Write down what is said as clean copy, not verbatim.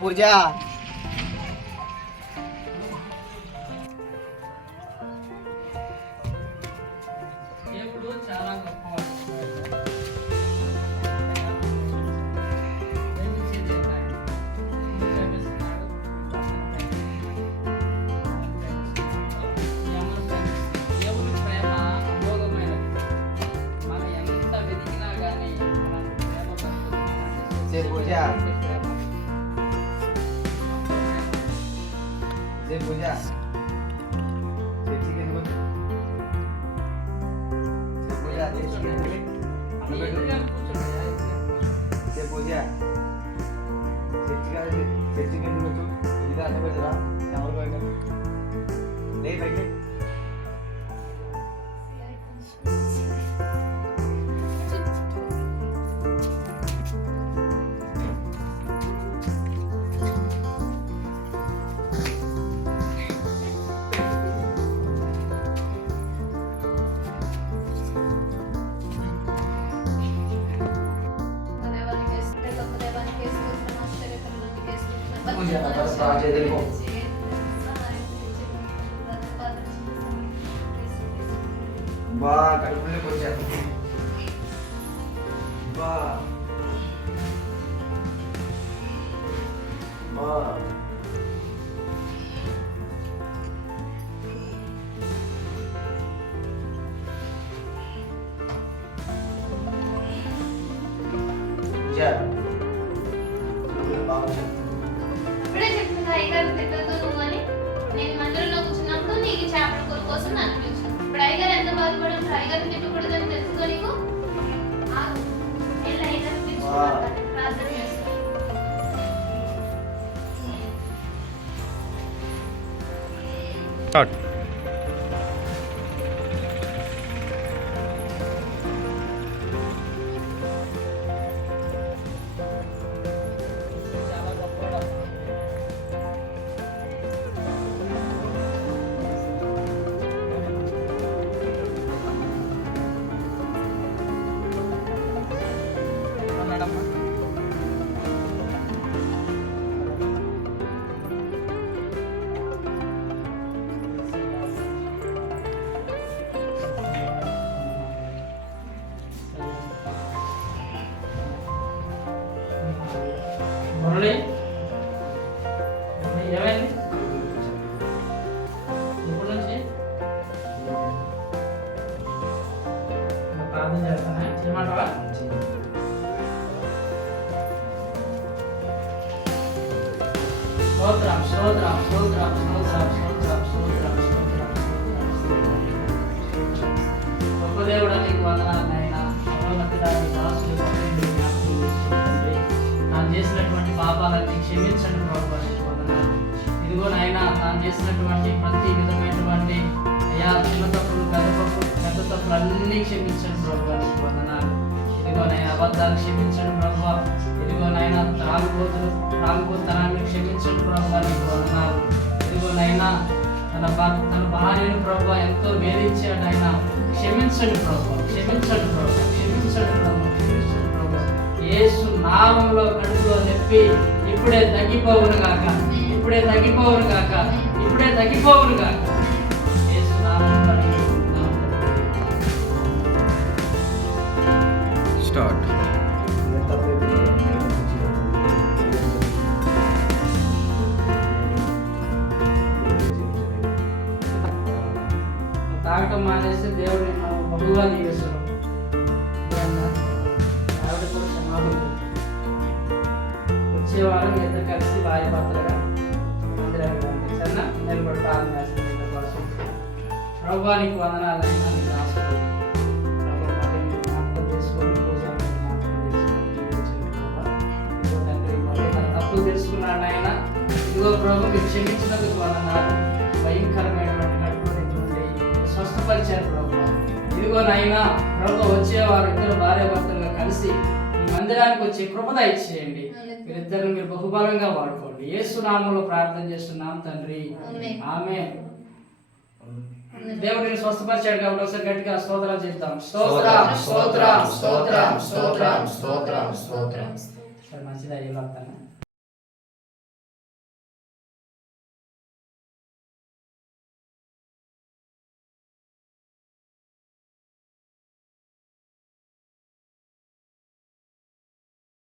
పూజ దేవుడు చాలా గొప్పవాడు. దేవుని ప్రేమ అమోఘమైనది. మనం ఎంత వెతికినా కానీ అలాంటి ప్రేమ పూజ పూజ పూజ చర్చికి ఎందుకు వచ్చు ఇది అన్న పెట్టరా ఎవరు బయట లే బయట బా కడుపులోకి వచ్చారు బా బా ఇప్పుడే చెప్తున్నా అయ్యగారు తిట్టద్దు నువ్వు అని. నేను మందిరంలో కూర్చున్నప్పుడు నీకు చేపల కూర కోసం నన్ను పిలిచాను. ఇప్పుడు అయ్యగారు ఎంత బాధపడదు, అయ్యగారు తిట్టకూడదని తెలుసుకో నీకు. నేను అయ్యగారు పిలుచుకున్నాను, ప్రార్థన చేస్తాను. మురళి ఏమైంది ఇప్పటి నుంచి ప్రార్థన చేస్తానా చేయమంటావా? స్తోత్రం స్తోత్రం స్తోత్రం స్తోత్రం స్తోత్రం స్తోత్రం స్తోత్రం గొప్ప దేవుడా నీకు వందనాలు నాయనా. తాను చేసినటువంటి పాపాలన్నీ క్షమించండి ప్రభువా, నీకు వందనాలు. ఇదిగో నాయనా తాను చేసినటువంటి ప్రతి విధమైనటువంటి అయ్యా చిన్న తప్పులు పెద్ద తప్పులు అన్నీ క్షమించండి ప్రభువా, నీకు వందనాలు. ఇదిగో నాయన అబద్ధాలు క్షమించండి ప్రభువా. ఇదిగో నాయన త్రాగుబోతనాన్ని క్షమించండి ప్రభువా, నీకు వందనాలు. ఇదిగో నాయన తన భార్యను ప్రభువా ఎంతో వేధించాడు ఆయన. క్షమించండి ప్రభువా, క్షమించండి ప్రభువా, క్షమించండి ప్రభువా, క్షమించండి ప్రభువా. యేసు నామములో కడుపులో నొప్పి ఇప్పుడే తగ్గిపోవును గాక, ఇప్పుడే తగ్గిపోవును గాక, ఇప్పుడే తగ్గిపోవును గాక. యేసు నామములో స్టార్ట్ తాగటం మానేస్తే దేవుడు మనం బహుగా దీవిస్తాడు. ఆవిడ కూడా క్షమాపణ వచ్చే వారం ఇద్దరు కలిసి భార్య భర్తలుగా మందిరానికి రండి. సరేనా? నేను కూడా ప్రార్థన చేస్తాను ఇద్దరి కోసం. ప్రభువా నీకు వందనాలైనా నీకు ఆశలు జ్ఞాపకం చేసుకొని పూజలు జ్ఞాపకం చేసుకొని తప్పులు తెలుసుకున్నాడు ఆయన. ఇదిగో ప్రభు మీరు క్షమించినందుకు వందనాలు. భయంకరమైనటువంటి స్వస్థపరిచారు ప్రభు. ఇదిగో నాయన ప్రభు వచ్చేవారు ఇద్దరు భార్య భర్తలుగా కలిసి ఈ మందిరానికి వచ్చే కృప దయచేయండి. మీరిద్దరు మీరు బహుబలంగా వాడుకోండి. యేసు నామములో ప్రార్థన చేస్తున్నాం తండ్రి, ఆమేన్. దేవుడిని స్వస్థపరిచాడు కాబట్టి ఒకసారి గట్టిగా స్తోత్రాలు చేద్దాం. స్తోత్రం స్తోత్రం స్తోత్రం స్తోత్రం స్తోత్రం స్తోత్రం. సరే మంచిది అయ్యి వస్తాను.